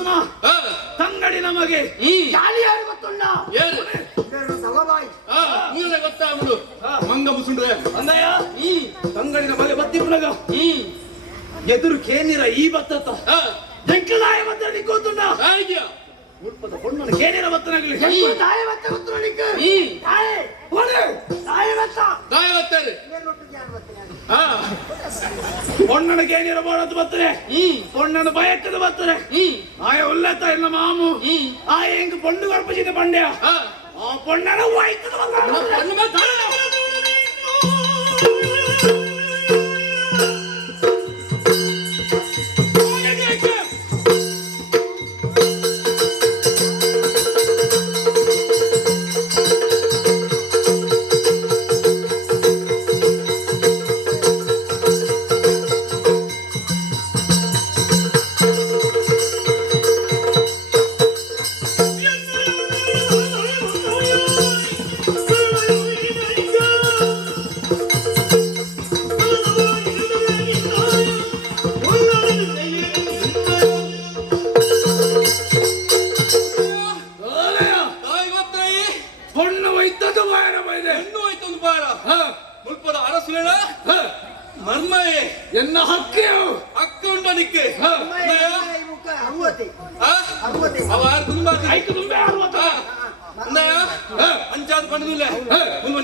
ಅರಸುನ ತಂಗಡಿ ನಮಗೆ ಯಾರು ಗೊತ್ತುಂಡ ಗೊತ್ತಾಗುದು ಮಂಗ ಮುಸುಂಡ್ರೆ ಅಂದಯ್ಯ ತಂಗಡಿ ನಮಗೆ ಬತ್ತಿ ಬಿಡಗ ಎದುರು ಕೇನಿರ ಈ ಬತ್ತ ಎಂಕಲಾಯ ಬತ್ತ ಗೊತ್ತುಂಡ ಮುಲ್ಪದ பொண்ணு கேனிர வத்தனங்களே தாய வத்த வத்தனனிக்கு தாய போடு தாய வத்தாரு பொண்ணன கேனிர போடது வத்தರೆ பொண்ணன பயக்கದ வத்தರೆ ಆಯ ಉಲ್ಲತ ಇಲ್ಲ ಮಾಮು ಆಯ ಎಂಗ பொண்ணு ಗರ್ಭಜಿತ ಬಂಡ್ಯ ಆ பொண்ணನ ವೈತದ ಬಂದ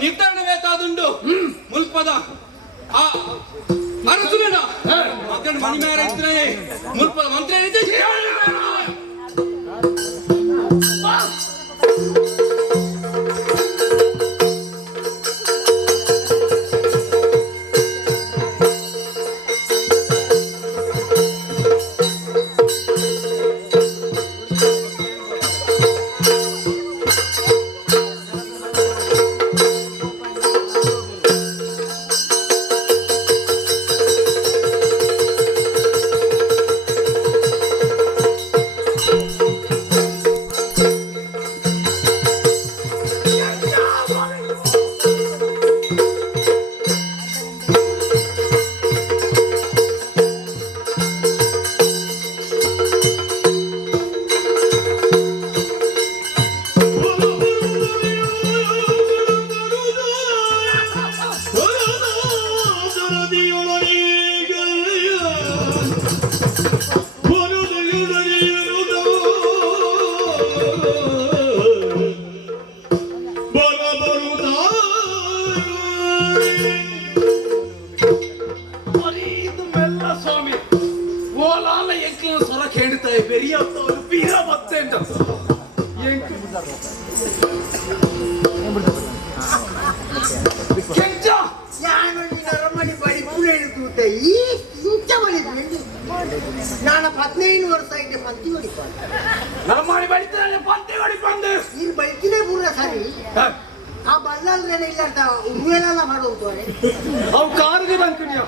ನಿರ್ಧಾರಣವೇತಾದುಂಡು ಮುಲ್ಪದ ಅರಸುನ ಮಗನ ಮನಿ ಮೇರ ಇದ್ರೆ ಮುಲ್ಪದ ಮಂತ್ರಿ ನಾನು 15 ವರ್ಷ ಆಗಿದೆ ಪಂತಿ ಹೊಡಿಪಾಂಡೆ ನಾನು ಮಾಡಿ ಬಳಿತಾನೆ ಪಂತಿ ಹೊಡಿಪಾಂಡೆ ನೀನು ಬಳಿಕಿನೇ ಪೂರ ಸರಿ ಆ ಬಲ್ಲಲ್ರೇನೆ ಇಲ್ಲ ಅಂತ ಉರುವೆಲ್ಲ ಮಾಡೋಂತೋರೆ ಅವು ಕಾರಿಗೆ ಬಂಕಣಿಯ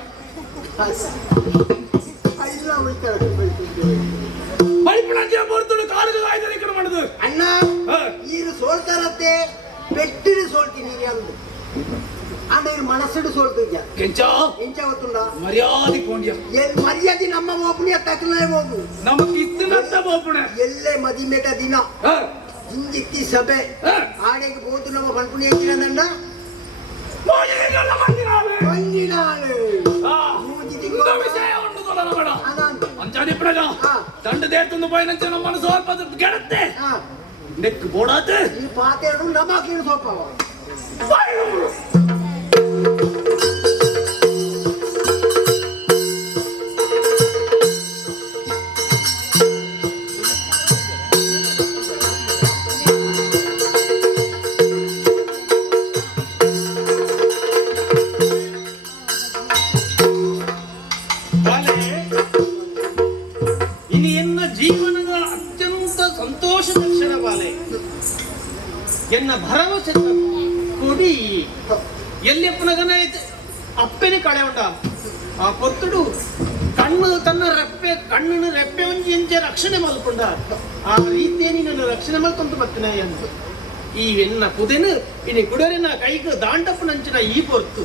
ಅಲ್ಲ ಉಳ್ತಾರೆ ಬಳಿಪಣಕ್ಕೆ ಬರ್ತಳು ಕಾರಿಗೆ ಕಾಯ್ದರೆ ಈ ಕಡೆ ಮಾಡುದು ಅಣ್ಣ ಈರು ಸೋಲ್ತಾರತ್ತೆ ಪೆಟ್ಟಿರು ಸೋಲ್ತೀನಿ ಅಂದು ಅಣ್ಣ ಇವ್ರು ಮನಸ್ಸಿಡು ಸೋಲ್ತಿದ್ಯಾ ಕೆಂಚಾ ಗೊತ್ತುಂಡ ಮರ್ಯಾದೆ ಕೊಂಡ್ಯ ಮರ್ಯಾದೆ ನಮ್ಮ ಒಬ್ಬನಿಯ ತಕ್ಕಲೇ ಹೋಗು ನಮಗೆ ಇತ್ತನಂತ ಒಬ್ಬನ ಎಲ್ಲೇ ಮದಿಮೆಟ ದಿನ ಹಿಂಗಿತ್ತಿ ಸಭೆ ಆಡೆಗೆ ಹೋದು ನಮ್ಮ ಪಂಪುಣಿ ಹೆಚ್ಚಿನಂದ ದಂಡ ದೇರ್ತಂದು ಪಯನಂಚ ನಮ್ಮ ಸ್ವಲ್ಪ ಗೆಳತ್ತೆ ನೆಕ್ ಬೋಡಾತೆ ಈ ಪಾತೆರಡು ನಮ್ಮ ಹಾಕಿ ಸ್ವಲ್ಪ ಎನ್ನ ಭರವಸೆ ಕೊಡಿ ಎಲ್ಲಿಯಪ್ಪನಗನ ಅಪ್ಪನೇ ಕಳೆ ಉಂಡ ಆ ಪೊತ್ತುಡು ಕಣ್ಣು ತನ್ನ ರೆಪ್ಪೆ ಕಣ್ಣಿನ ರೆಪ್ಪೆ ಒಂಜಿ ಎಂಚೆ ರಕ್ಷಣೆ ಮಲ್ಕೊಂಡ ಆ ರೀತಿಯಲ್ಲಿ ನನ್ನ ರಕ್ಷಣೆ ಮಲ್ಕೊಂತ ಬರ್ತೇನೆ ಅಂತ ಈ ಎನ್ನ ಪುದೆನು ಇನಿ ಕುಡರಿನ ಕೈಗೆ ದಾಂಡಪ್ಪನಂಚಿನ ಈ ಪೊರ್ತು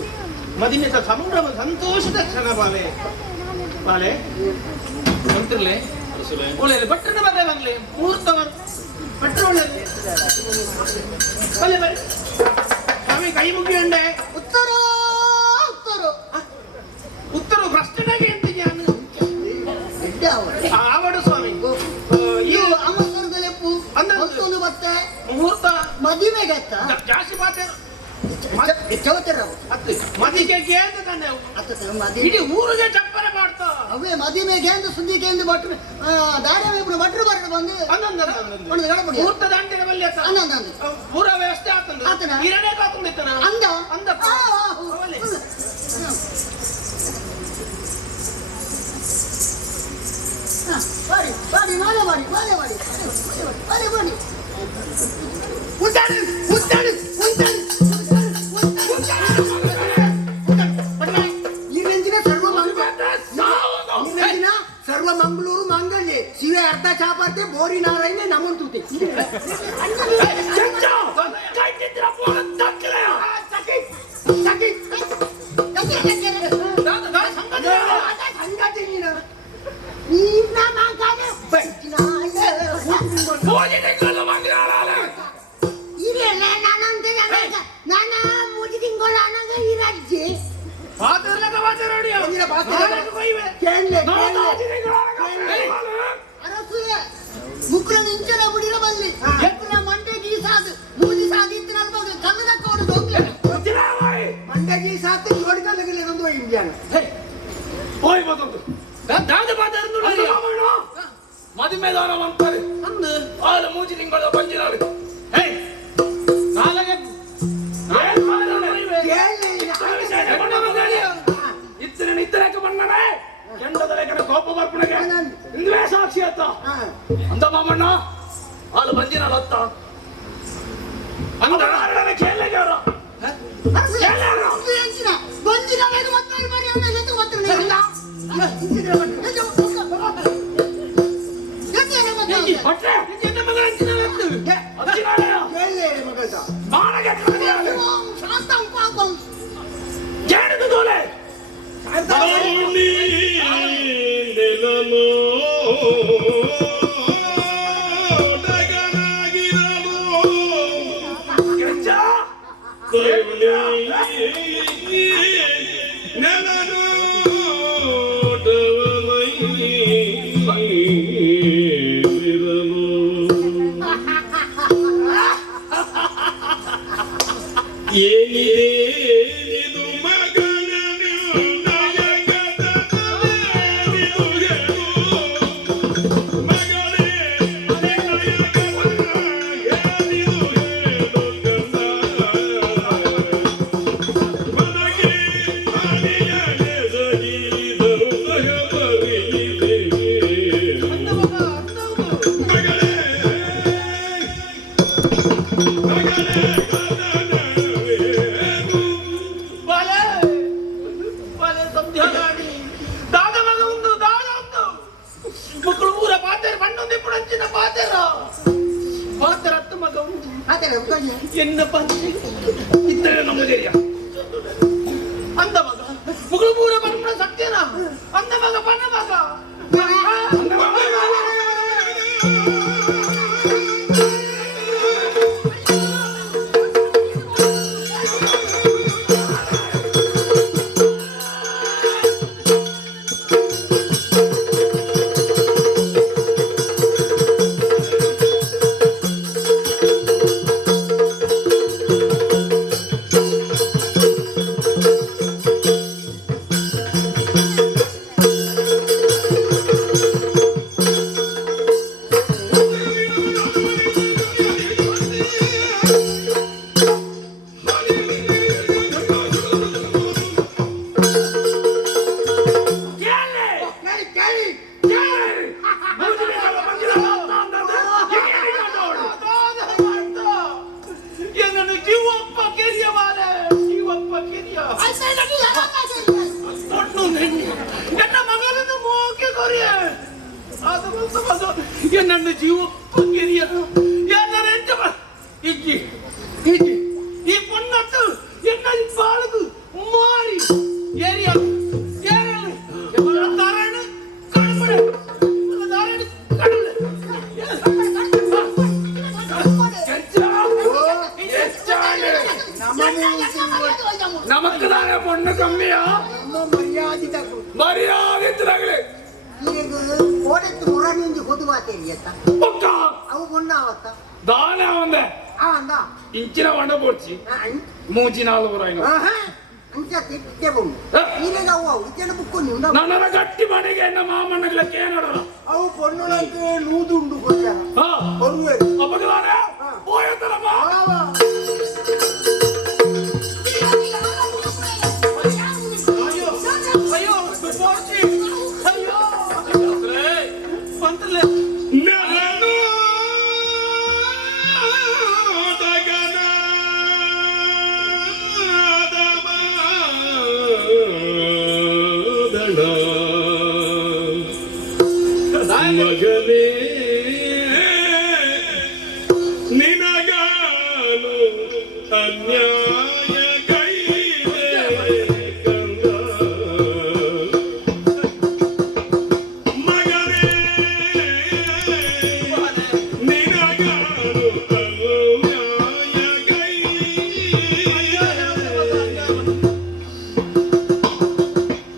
ಮದಿಮೆತ ಸಂಭ್ರಮ ಸಂತೋಷದ ಕ್ಷಣ ಬಾಲೆ ಬಾಲೆ ಮಂತ್ರಲೆ ಒಳ್ಳೆಯದು ಭಟ್ರನ ಬದ ಬಂಗ್ಲೆ ಮುಹೂರ್ತ ಭಟ್ರು ಒಳ್ಳೆಯದು ಬಲ್ಲೆ ಬಲ್ಲೆ ಸ್ವಾಮಿ ಕೈ ಮುಗಿಯಂಡೆ ಉತ್ತರ ಉತ್ತರ ಉತ್ತರ ಭ್ರಷ್ಟನಾಗಿ ಎಂತಿಗೆ ಆವಡು ಸ್ವಾಮಿ ಇವು ಅಮೃತದಲೆಪ್ಪು ಮತ್ತೊಂದು ಮತ್ತೆ ಮುಹೂರ್ತ ಮದುವೆಗೆ ಜಾಸ್ತಿ ಮಾತೆ ಮದಿಗೆ ಗೇಂದ ತಾನೆ ಇಡೀ ಊರಿಗೆ ಚಪ್ಪರ ಮಾಡ್ತಾ ಅವೇ ಮದುವೆ ಗೇಂದ ಸುದ್ದಿ ಗೇಂದ ಭಟ್ರು ದಾರಿ ಭಟ್ರು ಬರಡು ಬಂದು ಮುಹೂರ್ತ ದಾಂಡಿನ ಬಲ್ಲಿ ಪೂರ ವ್ಯವಸ್ಥೆ ಆಗ್ತಂದು ಹಿರಣ್ಯ ಕಾಕೊಂಡಿತ್ತನ ಅಂದ ಅಂದ ಬಾರಿ ಬಾರಿ ಮಾಲೆ ಬಾರಿ ಮಾಲೆ ಬಾರಿ ಬಾರಿ ಬಾರಿ ಉಂಟಾಡು ಉಂಟಾಡು ಉಂಟಾಡು सर्व मंगळूರು मांगल्ये शिवे अर्धा छापार्थे बोरी नारायणे नमन तुते ಮುಕ್ರ ನಿಂಚನ ಬುಡಿರ ಬಲ್ಲಿ ಎತ್ರ ಮಂಡೆಗಿ ಸಾದು ಮೂಜಿ ಸಾದಿತ್ತಿನ ಅಲ್ಬಗೆ ಕನ್ನಡ ಕೋಡು ಹೋಗ್ಲೆ ಮಂಡೆಗಿ ಸಾತು ಜೋಡಿಕ ಲಗಲೆ ನಂದು ಇಂಡಿಯಾನ ಹೋಯ್ ಬದೊಂದು ದಾದ ಬಾದರನ್ನು ಮದುಮೆದಾರ ಅಂತಾರೆ ಅಂದು ಆಲ ಮೂಜಿ ತಿಂಗಳ ಬಂಜಿನಾರು ಹೇ ನಾಲಗೆ ಇತ್ತರಕ್ಕೆ ಬಣ್ಣನೆ ಕೆಂಡದಲೆ ಕಡೆ ಕೋಪ ಬರ್ಪಣೆಗೆ ಇಂದುವೇ ಸಾಕ್ಷಿ ಅತ್ತ ಅಂದ ಮಾಮಣ್ಣ ಆಲು ಬಂಜಿನಾರ ಅತ್ತ ಅಂದ ನಾರಡನೆ ಕೇಳಲೆಗೆ ಅವರ ಬಂಜಿನ ಮತ್ತೆ ಬಾರಿ ಅವನ ಭಟ್ರೆ ಎನ್ನ ಮಗಳ ಅಂಚಿನ ಅಂಚಿನಾಳೆಯ ಮಗದ ಮಾನಗೆ ಶಾಂತಂ ಪಾಪಂ ಜಾಣದು ದೋಲೆ ಎನ್ನ ಪಂಚಿ ಇತ್ತರೆ ನಮ್ಮ ಜರಿಯ ಅಂದ ಮಗ ಮುಗಳು ಪೂರ ಬಣ್ಣ ಸತ್ಯನ ಅಂದ ಮಗ ಬಣ್ಣ ಮಗ ನನ್ನ ಜೀವ ಇಜ್ಜಿ ಇಜ್ಜಿ ಈ ಪೊನ್ನತ್ತು ಎನ್ನ ಬಾಳದು ಮಾರಿ ಏರಿಯ ಏರಲ್ಲ ತಾರಾಯಣ ಕಣ್ಮಡೆ ತಾರಾಯಣ நமக்கு தானே பொண்ணு கம்மியா மரியாதை கோடைக்கு முரணி பொதுவா தெரியத்த அவ பொண்ணாவத்த தானே வந்த ಇಂಚಿನ ಹೊಂಡ ಪೋಡ್ಚಿ ಮೂಜಿ 400 ನನ್ನ ಗಟ್ಟಿ ಮನೆಗೆ ಎನ್ನ ಮಾಮಣ್ಣಗಳಕ್ಕೆ ಏನೋಡ ಅವು ಪೊಣ್ಣೊಳಗೆ ನೂದುಂಡು ಅಪಗದಾನೆ ಹೋಯತಲಮ್ಮ ಅಯ್ಯೋ ಪೋಡ್ಚಿ ಅಯ್ಯೋ ಬಂತಲೇ ಮಗನೇ ನಿನಗಾನು ಅನ್ಯಾಯ ಕೈದೆ ಕಂದ ಮಗನೇ ನಿನಗಾನು ಅನ್ಯಾಯ ಕೈದೆ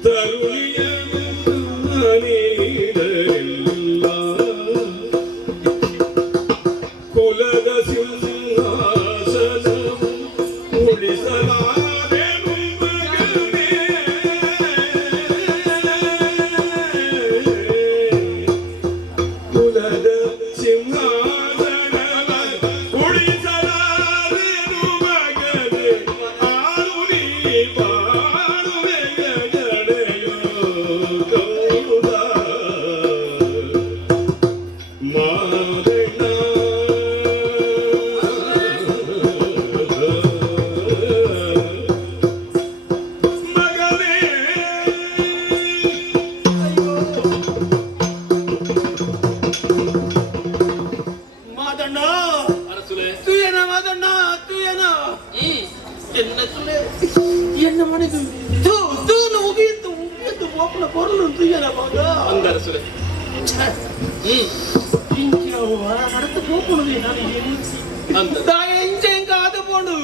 ತರುಣಿಯನು ನೀಡಲಿಲ್ಲ ಕುಲದ ಸಿಂಹಾಸನವು ಉಳಿಸಲಾರೆನು ಮಗನೇ ಕುಲದ ಸಿಂಹಾಸನವ ಉಳಿಸಲಾರೆನು ಮಗನೇ ಆರು ನೀ ಬಾಳುವೆ ಗಗಡೆಯೋ ಗೌಡ ಮಾದಣ್ಣ ಮಗನೇ ಮಾದಣ್ಣ ಅರಸುಲೆ ತೂಯನ ಮಾದಣ್ಣ ತೂಯನ ಎನ್ನ ಸುಲೆ ಎನ್ನ ಮನೆದು ತೂನು ಉಗಿಯಿತು ಉಗಿಯಿತು ಒಪ್ಪನ ಕೊರಲು ತೂಯನ ಮಗ ಅಂದರಸುಲೆ ಇಂಚಿನವು ಹೊರ ನಡೆದು ಹೋಗುವುದು ನಾನು ಅಂದ ತಾಯ ಇಂಚೆ ಇಂಕ ಆದಕೊಂಡು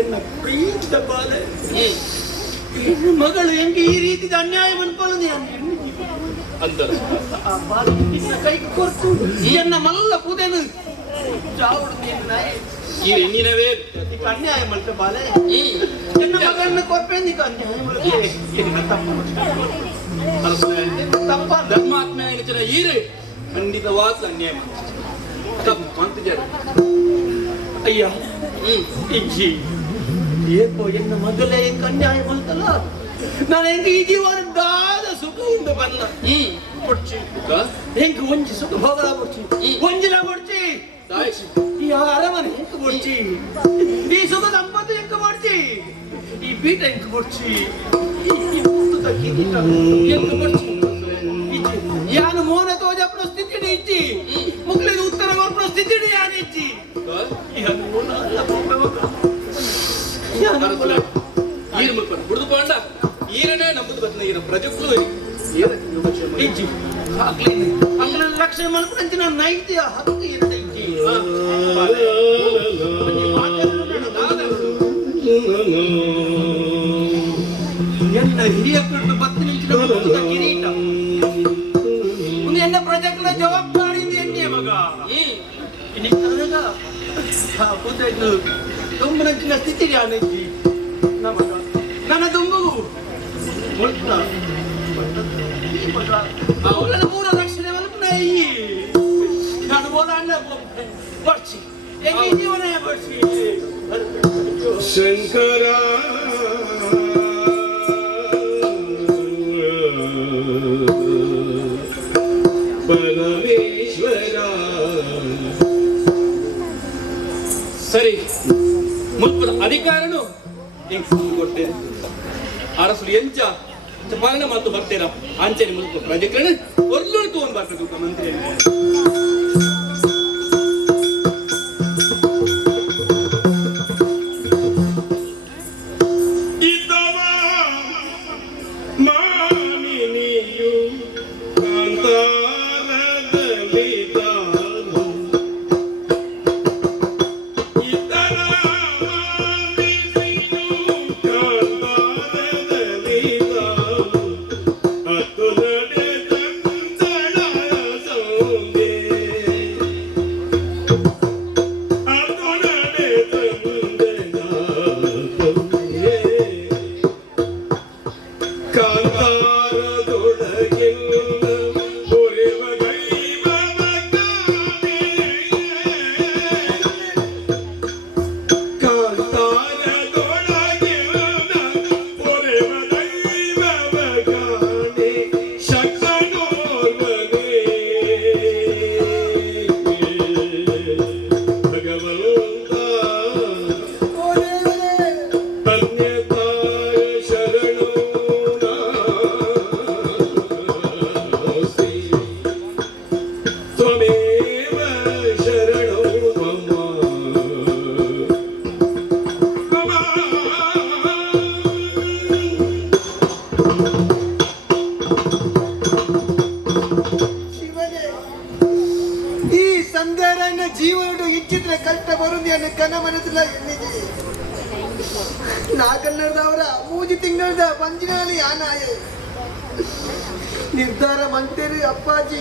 ಎನ್ನ ಪ್ರೀತಿದ ಬಾಲೆ ಎನ್ನ ಮಗಳು ಹೆಂಗೆ ಈ ರೀತಿ ಅನ್ಯಾಯ ಮನ್ಕೊಳ್ಳೋದು ಅಂದರ ಆ ಬಾಲೆ ನಿನ್ನ ಕೈಗೆ ಕೊರ್ತು ಎನ್ನ ಮಲ್ಲ ಪೂದೆನು ಚಾವುಡು ನೀನು ನಾಯಿ ಈ ಹೆಣ್ಣಿನವೇ నీకు అన్యాయం అంటే బాలే చిన్న మగన్న కొప్పే నీకు అన్యాయం ತಪ್ಪ ಧರ್ಮಾತ್ಮ ಎಣಿಸಿನ ಈರು ಖಂಡಿತವಾದ ಅನ್ಯಾಯ ತಪ್ಪು ಮಂತಿದ್ದಾರೆ ಅಯ್ಯ ಇಜ್ಜಿ ಏಕೋ ಎನ್ನ ಮಗಲೇ ಹೆಂಗ ಅನ್ಯಾಯ ಅಂತಲ್ಲ ನಾನು ಹೆಂಗ ಈ ಜೀವನ ದಾದ ಸುಖದಿಂದ ಬಲ್ಲ ಕೊಡ್ಚಿ ಹೆಂಗ ಒಂಜಿ ಸುಖ ಭೋಗಲ ಕೊಡ್ಚಿ ಒಂಜಿನ ಕೊಡ್ಚಿ ಈ ಅರಮನೆ ಹೆಂಗ ಕೊಡ್ಚಿ ಈ ಸುಖ ಸಂಪತ್ತು ಹೆಂಗ ಕೊಡ್ಚಿ ಈ ಪೀಠ ಹೆಂಗ ಕೊಡ್ಚಿ ಈ ಮುತ್ತದ ಕಿರೀಟ ಹೆಂಗ ಕೊಡ್ಚಿ ಯಾನು ಮೋನ ತೋಜಪ್ಪನ ಸ್ಥಿತಿಡಿ ಇಚ್ಚಿ ಮುಗ್ಲಿನ ಉತ್ತರ ಕೊರ್ಪನ ಸ್ಥಿತಿಡಿ ಯಾನು ಇಚ್ಚಿ ಯಾನು ಮೋನ ಅಲ್ಲ ಈರು ಮುಲ್ಪನ ಬಿಡುದು ಪಾಂಡ ಈರನೇ ನಂಬುದು ಬತ್ತನ ಈರ ಪ್ರಜೆಗಳು ಇಜ್ಜಿ ಅಗ್ಲ ಲಕ್ಷಣ ಮಲ್ಪಂಚಿನ ನೈತಿಯ ಹಕ್ಕು ಇರದ ಇಜ್ಜಿ ಎನ್ನ ಹಿರಿಯ ಕಟ್ಟು 10 ನಿಮಿಷದ ಮುತ್ತದ ಕಿರೀಟ ಒಂದು ಎನ್ನ ಪ್ರಜೆಗಳ ಜವಾಬ್ದಾರಿ ಇದೆ ಎನ್ನೇ ಮಗ ಇನ್ನಿಗೆ ನನಗ ಕೂತಾಯ್ತು ತುಂಬನಂಚಿನ ಸ್ಥಿತಿ ಯಾನಿಜ್ಜಿ ನಮಗ ನನ್ನ ದುಂಬು ಮುಳ್ತ ಅವಳ 3 ಲಕ್ಷಣ ಮಲ್ಪನೈ ನಾನು ಬೋಲಾಂಡ ಬರ್ಚಿ ಹೆಂಗೆ ಜೀವನ ಬರ್ಚಿ ಶಂಕರ ಪರಮೇಶ್ವರ ಸರಿ ಮುಲ್ಪದ ಅಧಿಕಾರನು ಕೊಡ್ತೇನೆ ಅರಸು ಎಂಚ ಪಾಲನ ಮತ್ತು ಬರ್ತೇನ ಆಂಚನೆ ಮುಲ್ಪ ಪ್ರಜೆಗಳನ್ನ ಒರ್ಲುಳು ತಗೊಂಡ್ ಬರ್ತದೆ ಮಂತ್ರಿ ಇದ್ದವ ಮಾನಿನಿಯು ಕಾಂತಾರದಲ್ಲಿ ತಾನು ಇತರ ಮಾನಿನಿಯು ಜೀವನ ಇಚ್ಚಿದ್ರೆ ಕಷ್ಟ ಬರುದು ಅನ್ನೋ ಕನ ಮನಸ್ಸಿಲ್ಲ ಎಲ್ಲಿಗೆ ನಾಲ್ಕನ್ನಡದವರ ಮೂಜಿ ತಿಂಗಳದ ಪಂಜಿನಲ್ಲಿ ಆನಾಯ ನಿರ್ಧಾರ ಮಂತೇರಿ ಅಪ್ಪಾಜಿ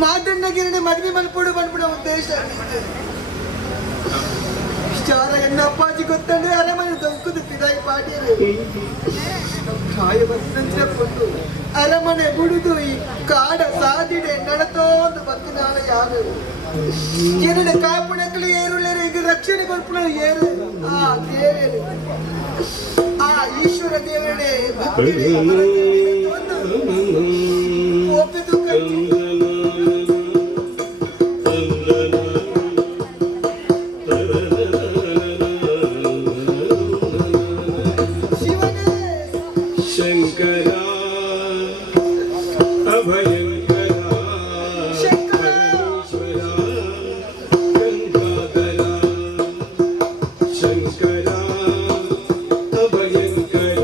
ಮಾತಣ್ಣಗಿರನೆ ಮದ್ವೆ ಮಲ್ಪಡು ಬಂದ್ಬಿಡೋ ಉದ್ದೇಶ ವಿಚಾರ ಎನ್ನ ಅಪ್ಪಾಜಿ ಗೊತ್ತಂದ್ರೆ ಅರಮನೆ ದೊಂಕುದು ಪಿದಾಯಿ ಪಾಟೀರು ಕಾಯ ಬಂದಂದ್ರೆ ಕೊಟ್ಟು ಅರಮನೆ ಬಿಡುದು ಈ ಕಾಡ ಸಾದಿಡೆ ನಡತೋಂದು ಬತ್ತು ನಾನು ಯಾರು ಏನ ಕಾಪುಣಕ್ಕಲು ಏರುಳ್ಳರು ಈಗ ರಕ್ಷಣೆ ಕೊಲ್ಪುಣ ಏರು ಆ ದೇವರು ಆ ಈಶ್ವರ ದೇವರೇ ಭಕ್ತಿ ಒಪ್ಪಿದು ಶಿವನೇ ಶಂಕರ ಅಭಯಂಕರ ಪರಮೇಶ್ವರ ಗಂಗಾಧರ ಶಂಕರ ಅಭಯಂಕರ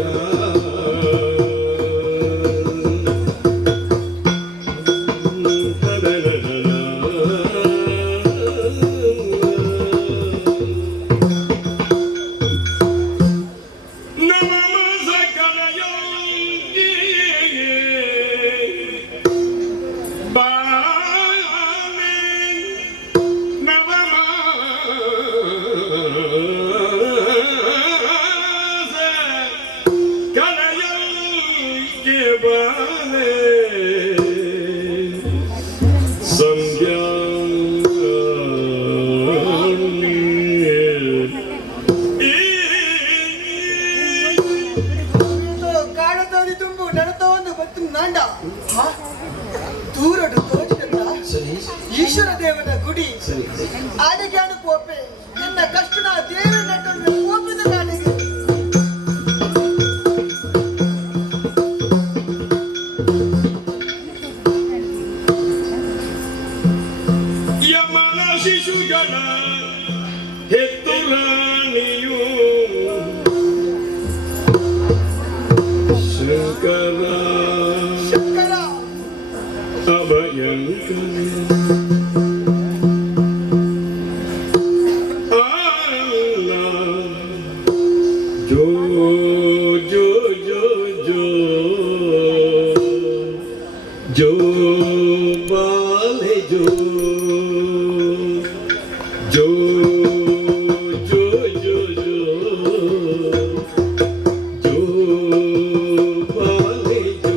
ಕಾಡತೋದಿ ತುಂಬು ನಡತೋಂದು ಬತ್ತು ನಾಂಡ ದೂರಡು ತೋಜಿದಂತ ಈಶ್ವರ ದೇವನ ಗುಡಿ ಆಡಿಗಾಡು ಪೋಪೆ ನಿನ್ನ ಕಷ್ಟನ ದೇವರ ನಟನ್ನು ಪೋಪದ ನಾಡಿಗೆ ಯಮನ ಶಿಶುಗಳ ಹೆತ್ತು ರಾಣಿಯು ಶಂಕರ ಶಂಕರ ಅಭಯಂಕರ ಜೋ ಜೋ ಜೋ ಜೋ ಜೋ ಬಾಲೆ ಜೋ ಜೋ ಜೋ ಜೋ ಜೋ ಜೋ ಬಾಲೆ ಜೋ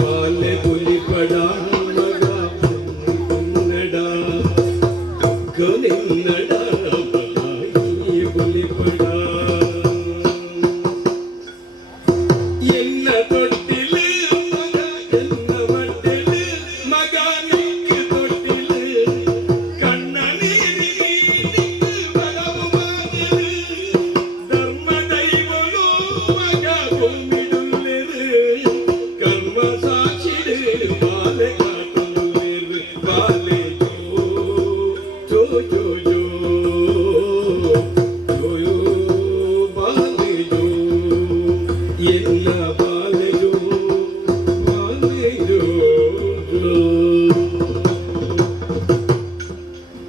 ಬಾಲೆ ಬುಲಿ ಪಡ ಮಗ ಕನ್ನಡ ಕನ್ನಡ ಬುಲಿ ಪಡ ಎನ್ನ ತೊಟ್ಟಿಲು ಮಗ ಎನ್ನ ಮಡ್ಡೆಲು ಮಗ ನಿಕ್ಕು ತೊಟ್ಟಿಲು ಕಣ್ಣ ನೀರಿನಿಕ್ಕು ಬಲವು ಮಾದಿರು ಧರ್ಮ ದೈವಲು ಮಗ ಭೂಮಿಡುಲ್ಲೆರು ಕರ್ಮ ಸಾಕ್ಷಿಡು ಬಾಲೆ ಕಾಟುಲ್ಲೆರು ಬಾಲೆ ಜೋ ಜೋ ಜೋ ಜೋ ಬಾಲೆ ಜೋ ಎನ್ನ ಬಾಲೆಯೋ ಬಾಲೆಯೋ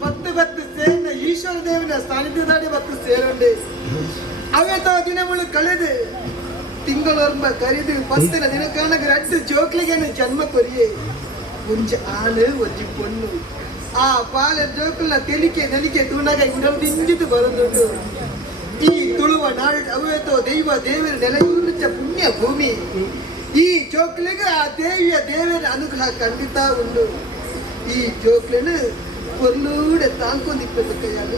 ಬತ್ತು ಬತ್ತು ಸೇರಿನ ಈಶ್ವರ ದೇವನ ಸಾನ್ನಿಧ್ಯದಾಡಿ ಬತ್ತು ಸೇರಂಡೆ ಅವತ್ತು ದಿನಗಳು ಕಳೆದು ತಿಂಗಳೊರ್ಮ ಕರೆದು ಪತ್ತಿನ ದಿನ ಕಾರಣಕ್ಕೆ ರಟ್ಟು ಜೋಕ್ಲಿಗೆ ಜನ್ಮ ಕೊರಿಯೇ ಒಂಜಿ ಆಳು ಒಂಜಿ ಪೊಣ್ಣು ಆ ಪಾಲ ಜೋಕುಲ ತೆಲಿಕೆ ನಲಿಕೆ ತೂಣಗ ಇಡಲು ದಿಂಜಿತು ಬರೋದುಂಟು. ಈ ತುಳುವ ನಾಡು ಅವೇತೋ ದೇವರ ನೆಲೆಯೂರಿನ ಪುಣ್ಯ ಭೂಮಿ. ಈ ಜೋಕ್ಲಿಗೆ ಆ ದೇವರ ಅನುಗ್ರಹ ಖಂಡಿತ ಉಂಟು. ಈ ಜೋಕ್ಲನ್ನು ಒಲ್ಲೂಡೆ ತಾಂಕೊಂಡಿಪ್ಪತ್ತು ಕೈಯಾಗ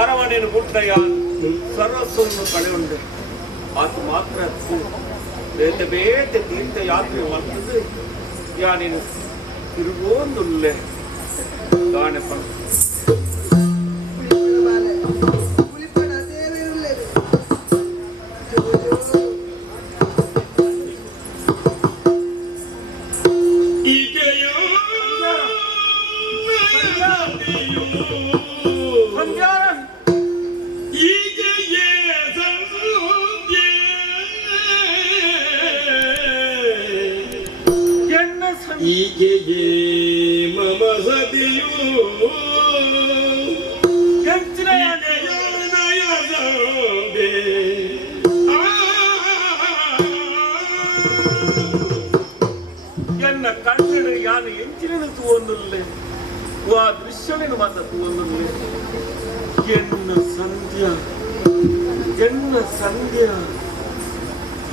ಅರಮನೆಯನ್ನು ಮುಟ್ಟಯ್ಯ ಸರ್ವಸ್ವವನ್ನು ಕಳೆಯುಂಡೆ ಅದು ಮಾತ್ರ ಬೇತ ಬೇತೆ ತೀರ್ಥ ಯಾತ್ರೆ ಮಾಡ್ತದೆ ಯಾನೇನು ತಿರುಗೋಂದುಲ್ಲೆ ಗಾಣೆಪ್ಪ ಈಗೆಯೇ ಮಮ ಸತಿಯು ಎನ್ನ ಕಣ್ಣು ಯಾನು ಎಂಚಿನ ತೂವೊಂದುಲ್ಲೆ ವಾ ದೃಶ್ಯವೇನು ಮಾತ ತೂವೊಂದುಲ್ಲೆ ಎನ್ನ ಸಂಧ್ಯಾ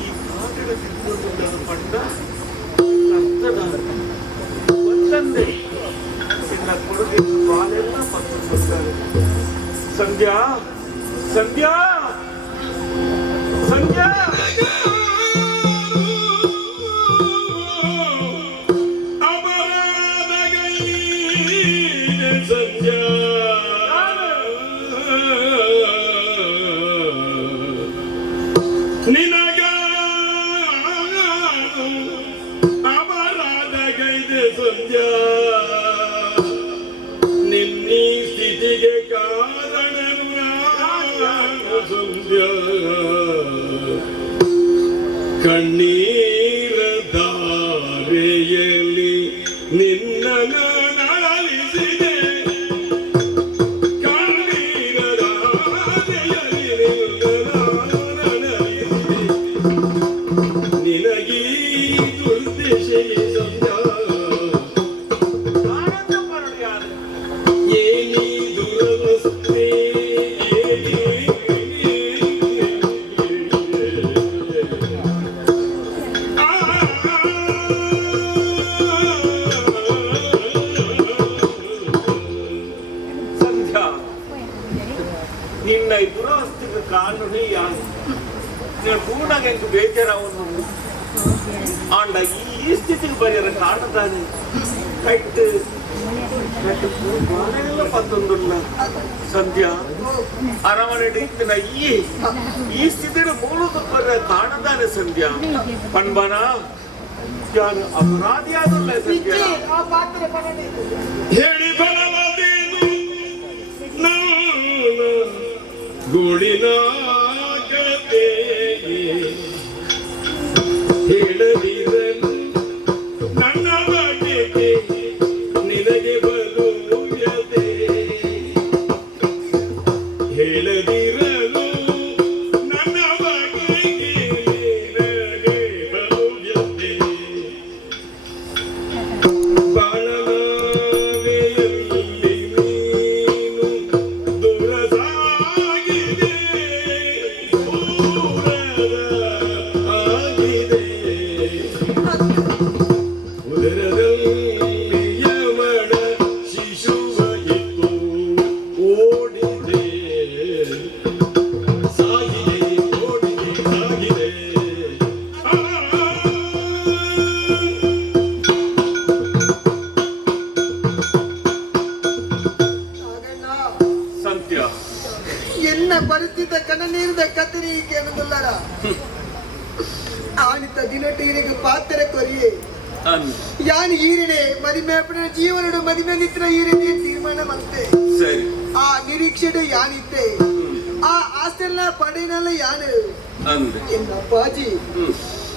ಈ ಕಾಟಡ ತಿಳ್ಕೊಂಡಿದ್ದ ಪಂಡ ಒಂದಂದೆ ನಿನ್ನ ಕೊಡುಗೆ ಬಾಲೆಲ್ಲ ಮತ್ತು ಬರ್ತಾರೆ. ಸಂಧ್ಯಾ ಸಂಧ್ಯಾ ಸಂಧ್ಯಾ ನಿನಗ ಅಪರಾಧ ಗೈದೆ ಸಂಧ್ಯಾ ನಿನ್ನೀ ಸ್ಥಿತಿಗೆ ಕಾರಣ ಸಂಧ್ಯಾ ಕಣ್ಣೀರ ಧಾರೆಯಲ್ಲಿ ನಿನ್ನ ನರಳಿಸಿದೆ ಕಣ್ಣೀರ ಧಾರೆಯಲ್ಲಿ ನಿನಗೀ ದುರ್ದೇಶಿಗೆ ಸಂಧ್ಯಾ ಏನಿ ದುರವಸ್ಥೆ ಸಂಧ್ಯಾ ನಿನ್ನ ಈ ದುರವಸ್ಥೆಗೆ ಕಾರಣ ಯಾರು ನೀನು ಪೂರ್ಣಗೆ ಎಂಟು ಬೇಜಾರವನ್ನು ಆಂಡ ಈ ಸ್ಥಿತಿಗೆ ಬರೆಯರ ಕಾರಣದಾನೆ ಕಟ್ಟು ಬಾಳೆಲ್ಲ ಪತ್ತೊಂದುಲ್ಲ ಸಂಧ್ಯಾ ಅರಮನೆ ಇತ್ತಿನ ಈ ಸ್ಥಿತಿಗೆ ಮೂಲಕ ಬರೆಯ ಕಾರಣದಾನೆ ಸಂಧ್ಯಾ ಪಣ್ಬನ ಯಾರು ಅಪರಾಧಿಯಾದಲ್ಲ ಸಂಧ್ಯಾ ಹೇಳಿ ಬಲವದೇನು ನಾನು ಗೋಳಿನ ಕತೆ ಹೇಳದಿರಲು ನನ್ನ ಬಗೆಗೆ ನಿನಗೆ ಬರುವುದೇ ಹೇಳದಿರಲು ನನ್ನ ಬಗೆಗೆ ನಿನಗೆ ಬರುವುದೇ ಬಾಳಲಾಗೆಯಲ್ಲಿ ನೀನು ದೂರ ಸಾಗಿದೆ ದೂರದ ಆಗಿದೆ ಉದರದಲ್ಲಿ ಯಮನ ಶಿಶುವ ಇತ್ತು ಓಡಿದೆ ಸಾಗಿದೆ ಓಡಿದೆ ಸಾಗಿದೆ ಸಂಧ್ಯಾ ಎನ್ನ ಪರಿಸ್ಥಿತ ಕಣ ನೀರಿದ ಕತ್ತರಿ ಕೇಳುವುದಿಲ್ಲರ ಆನಿತ ದಿನಟೀರಿಗೆ ಪಾತ್ರ ಕೊರಿಯೇ ಯಾನ್ ಈರಿನೆ ಮದಿಮೇಪಣ ಜೀವನಡು ಮದಿಮೆ ನಿತ್ರ ಈರಿನೆ ತೀರ್ಮಾನ ಮಂತೆ ಸರಿ ಆ ನಿರೀಕ್ಷೆಡು ಯಾನಿತ್ತೆ ಆ ಆಸ್ತಿಯೆಲ್ಲ ಪಡೆಯನಲ್ಲ ಯಾನು ಅಂದೆ ಎನ್ನ ಅಪ್ಪಾಜಿ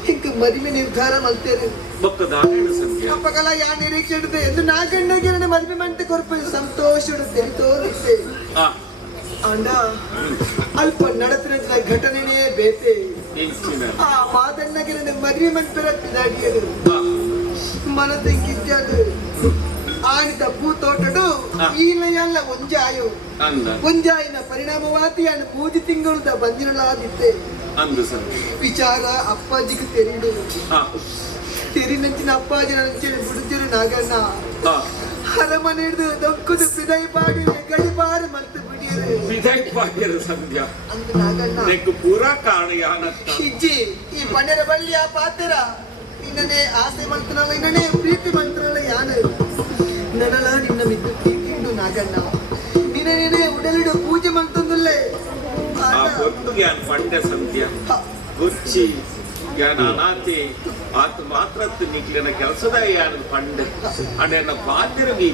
ಹಿಂಗ ಮದುವೆ ನಿರ್ಧಾರ ಮಾಡ್ತೇನೆ ಬೊಕ್ಕದ ಏನು ಸಂಖ್ಯೆ ಅಪ್ಪಗೆಲ್ಲ ಯಾ ನಿರೀಕ್ಷೆ ಇಡುತ್ತೆ ಎಂದು ನಾಲ್ಕಂಡಗೆ ನನ್ನ ಮದುವೆ ಮಂಟೆ ಕೊರಪು ಸಂತೋಷ ಇಡುತ್ತೆ ತೋರಿಸ್ತೆ ಆ ಅಂಡ ಅಲ್ಪ ನಡೆತಿನ ಘಟನೆನೇ ಬೇತೆ ಇಂಚಿನ ಆ ಮಾದಣ್ಣಗೆ ನನ್ನ ಮದುವೆ ಮಂಟೆ ಪಿದಾಡಿಯರು ಮನದಂಗಿದ್ದಾడు ఆయన పూతోటడు ఈలయల్ల ಒಂಜಾಯು ಅಂದ ಒಂಜಾಯಿನ ಪರಿಣಾಮವಾತಿ ఆయన ಮೂಜಿ ತಿಂಗಳದ ಬಂದಿರಲಾದಿತ್ತೆ ಅಂದು ಸಂಖ್ಯೆ ವಿಚಾರ ಅಪ್ಪಾಜಿಗೆ ತೆರಿಡು ಆ ತೆರಿನಂಚಿನ ಅಪ್ಪಾಜಿ ನಂಚಿನ ಬುಡುಜರು ನಾಗಣ್ಣ ಆ ಅರಮನೆ ಹಿಡಿದು ದೊಕ್ಕದು ಪಿದೈ ಪಾಡಿ ಗಡಿಪಾರು ಮಲ್ತು ಬಿಡಿಯರು ವಿಧಾಯಕ ಭಾಗ್ಯರ ಸಂಧ್ಯಾ ಅಂದ ನಾಗಣ್ಣ ನೆಕ್ಕು ಪೂರಾ ಕಾರಣ ಯಾನತ್ತ ಇಜ್ಜಿ ಈ ಪಂಡರ ಬಳ್ಳಿಯ ಪಾತ್ರ ನಿನ್ನನೆ ಆಸೆ ಮಂತ್ರಲ್ಲ ನಿನ್ನನೆ ಪ್ರೀತಿ ಮಂತ್ರಲ್ಲ ಯಾನು ನನಲ ನಿನ್ನ ಮಿದ್ದು ಪ್ರೀತಿಂಡು ನಾಗಣ್ಣ ನಿನ್ನೆ ಉಡಲಿಡು ಪೂಜೆ ಮಂತಂದುಲ್ಲೇ ಆ ಗೊತ್ತು ಜ್ಞಾನ ಪಂಡ್ಯ ಸಂಧ್ಯಾ ಗುಚ್ಚಿ ಜ್ಞಾನ ಅನಾಥೆ ಆತ ಮಾತ್ರತ್ತು ನಿಕ್ಲಿನ ಕೆಲಸದ ಯಾನ ಪಂಡೆ ಅಡೆನ ಬಾಧ್ಯರವಿ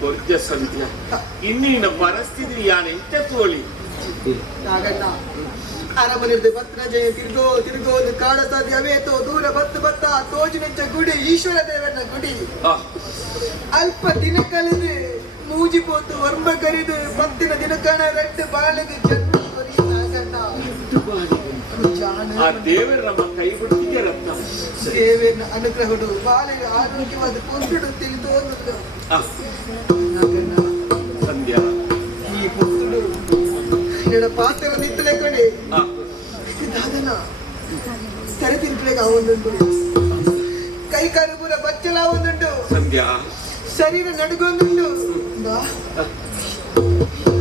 ಕೊರ್ಜ ಸಂಧ್ಯಾ ಇನ್ನಿನ ಪರಿಸ್ಥಿತಿ ಯಾನ ಎಂತ ತೋಳಿ ನಾಗಣ್ಣ ಅರಮನೆದು ಭಕ್ತನ ಜಯ ತಿರುಗೋದು ಕಾಡ ಸಾಧ್ಯ ಅವೇತೋ ದೂರ ಬತ್ತ ತೋಜಿನಂಚ ಗುಡಿ ಈಶ್ವರ ದೇವನ ಗುಡಿ ಅಲ್ಪ ದಿನ ಕಳೆದು ಮೂಜಿಪೋತು ವರ್ಮ ಕರಿದು ಭಕ್ತಿನ ದಿನಕಣ ರೆಡ್ಡು ಬಾಳಿಗೆ ಜನ್ಮ ಕೊರಿ ನಾಗಣ್ಣ ಆ ದೇವರ ನಮ್ಮ ಕೈ ಬಿಡ್ತಿಗೆ ರತ್ನ ದೇವನ ಅನುಗ್ರಹಡು ಬಾಳಿಗೆ ಆರೋಗ್ಯವಾದ ಕೊಂದು ತಿಳಿದೋದು ನಾಗಣ್ಣ ಸಂಧ್ಯಾ ಈ ಪುತ್ರುಡು ನಿನ್ನ ಪಾತ್ರ ನಿತ್ತಲೆ ಕಡೆ ದಾದನ ತೆರೆತಿರ್ಪಿಳೆಗ ಅವೊಂದುಂಟು ಕೈ ಕರುಬುರ ಬಚ್ಚಲ ಅವೊಂದುಂಟು ಸಂಧ್ಯಾ ಶರೀರ ನಡುಗೊಂದುಂಟು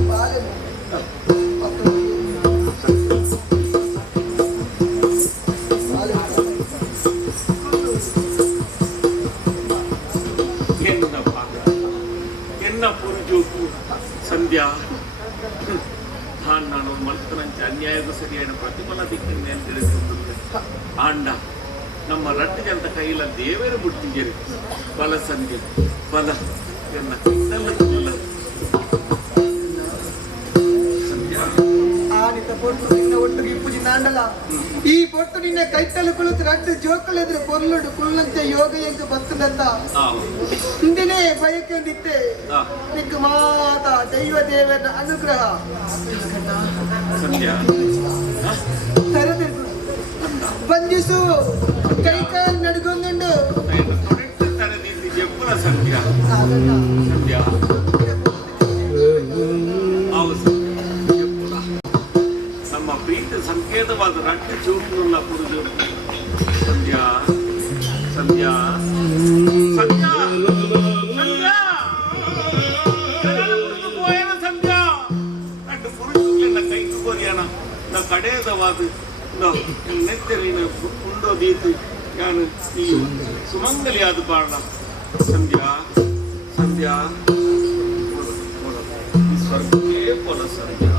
ಬಾಲನು ಎನ್ನ ಭಾಗ ಎನ್ನ ಪುರುಜೋಕು ಸಂಧ್ಯಾ ನಾನು ಮಲ್ತನಂಚ ಅನ್ಯಾಯದ ಸರಿಯಾದ ಪ್ರತಿಫಲ ದಿಕ್ಕಿನ ಅಂತ ತಿಳಿದುಕೊಂಡಿದ್ದೆ ಆಂಡ ನಮ್ಮ ರಟ್ಟಿಗಂತ ಕೈಲ ದೇವರ ಮುಟ್ಟಿಗೆರೆ ಬಲ ಸಂಧ್ಯೆ ಬಲ ಎನ್ನ ಕೈನಲ್ಲ ಸಂಧ್ಯಾ ಆನಿತ ಪೊಟ್ಟು ನಿನ್ನ ಒಟ್ಟಿಗೆ ಪೂಜೆ ನಾಂಡಲ ಈ ಪೊಟ್ಟು ನಿನ್ನ ಕೈತಲು ಕುಳಿತು ರಡ್ಡು ಜೋಕಳೆದ್ರೆ ಪೊರ್ಲುಡು ಕುಳ್ಳಂತೆ ಯೋಗ ಎಂಕು ಬರ್ತದಂತ ಹಿಂದಿನೇ ಬಯಕೆಂದಿತ್ತೆ ನಿಕ್ಕ ಮಾತ ದೈವ ದೇವನ ಅನುಗ್ರಹ ಸಂಧ್ಯಾ ತೆರೆದಿರ್ಗು ಬಂಧಿಸು ಕೈಕಾಲು ನಡುಗೊಂಡು ತೊಡೆಟ್ಟು ತರದಿದ್ದು ಎಪ್ಪುರ ಸಂಧ್ಯಾ ಸಂಧ್ಯಾ ನಮ್ಮ ಪ್ರೀತಿ ಸಂಕೇತವಾದ ರಟ್ಟು ಚೂಟುಲ್ಲ ಪುರುಜು ಸಂಧ್ಯಾ ಸಂಧ್ಯಾ ಸಂಧ್ಯಾ ಸಂಧ್ಯಾ போயன ಸಂಧ್ಯಾ ರಟ್ಟು ಪುರುಜುಗಳನ್ನ ಕೈಗೆ ಕೊರಿಯಣ ನಾ ಕಡೆಯದವಾದ ನೆತ್ತರಿನ ಉಂಡೋ ದೀತು ಯಾನು ಈ ಸುಮಂಗಲಿಯಾದ ಕಾರಣ ಸಂಧ್ಯಾ ಸಂಧ್ಯಾ ಸ್ವರ್ಗಕ್ಕೆ ಪೊಲ ಸಂಧ್ಯಾ